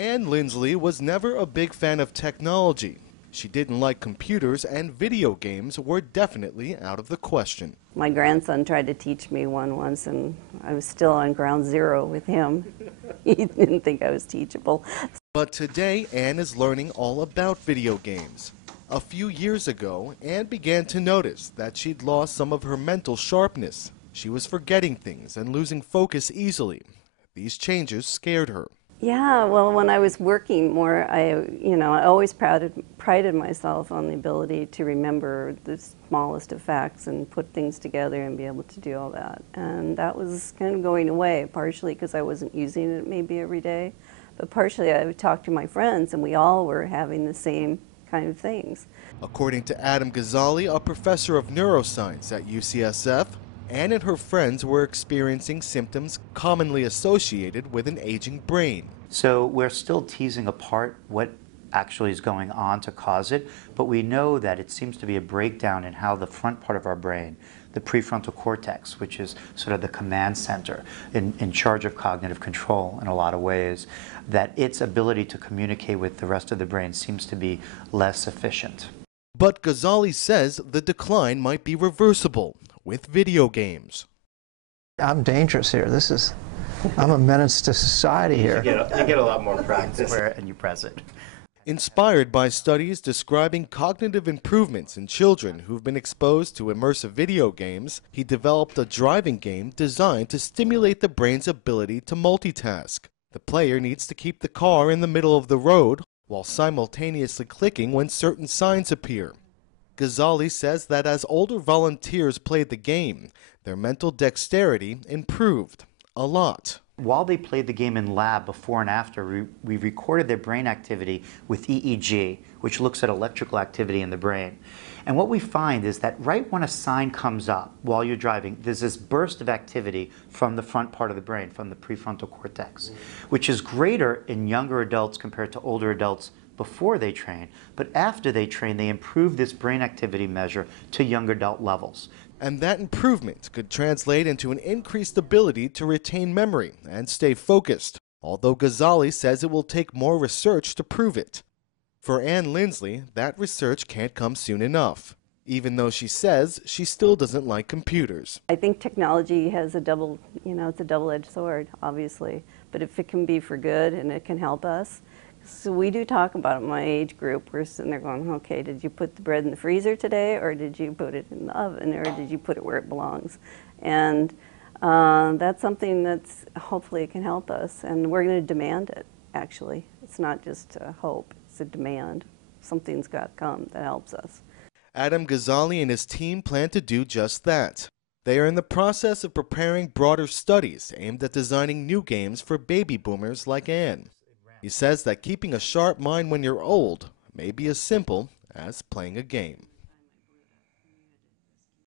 Ann Lindsley was never a big fan of technology. She didn't like computers, and video games were definitely out of the question. My grandson tried to teach me one once, and I was still on ground zero with him. He didn't think I was teachable. But today, Ann is learning all about video games. A few years ago, Ann began to notice that she'd lost some of her mental sharpness. She was forgetting things and losing focus easily. These changes scared her. Yeah, well, when I was working more, I always prided myself on the ability to remember the smallest of facts and put things together and be able to do all that. And that was kind of going away, partially because I wasn't using it maybe every day, but partially I would talk to my friends and we all were having the same kind of things. According to Adam Ghazali, a professor of neuroscience at UCSF, Ann and her friends were experiencing symptoms commonly associated with an aging brain. So we're still teasing apart what actually is going on to cause it, but we know that it seems to be a breakdown in how the front part of our brain, the prefrontal cortex, which is sort of the command center in charge of cognitive control in a lot of ways, that its ability to communicate with the rest of the brain seems to be less efficient. But Ghazali says the decline might be reversible with video games. I'm dangerous here. I'm a menace to society here. You get a lot more practice and you press it. Inspired by studies describing cognitive improvements in children who've been exposed to immersive video games, he developed a driving game designed to stimulate the brain's ability to multitask. The player needs to keep the car in the middle of the road while simultaneously clicking when certain signs appear. Ghazali says that as older volunteers played the game, their mental dexterity improved a lot. While they played the game in lab before and after, we recorded their brain activity with EEG, which looks at electrical activity in the brain. And what we find is that right when a sign comes up while you're driving, there's this burst of activity from the front part of the brain, from the prefrontal cortex, which is greater in younger adults compared to older adults before they train, but after they train, they improve this brain activity measure to young adult levels. And that improvement could translate into an increased ability to retain memory and stay focused, although Ghazali says it will take more research to prove it. For Ann Lindsley, that research can't come soon enough, even though she says she still doesn't like computers. I think technology has it's a double-edged sword, obviously, but if it can be for good and it can help us. So we do talk about it in my age group. We're sitting there going, okay, did you put the bread in the freezer today, or did you put it in the oven, or did you put it where it belongs? And that's something that's, hopefully it can help us, and we're going to demand it, actually. It's not just a hope, it's a demand. Something's got to come that helps us. Adam Ghazali and his team plan to do just that. They are in the process of preparing broader studies aimed at designing new games for baby boomers like Ann. He says that keeping a sharp mind when you're old may be as simple as playing a game.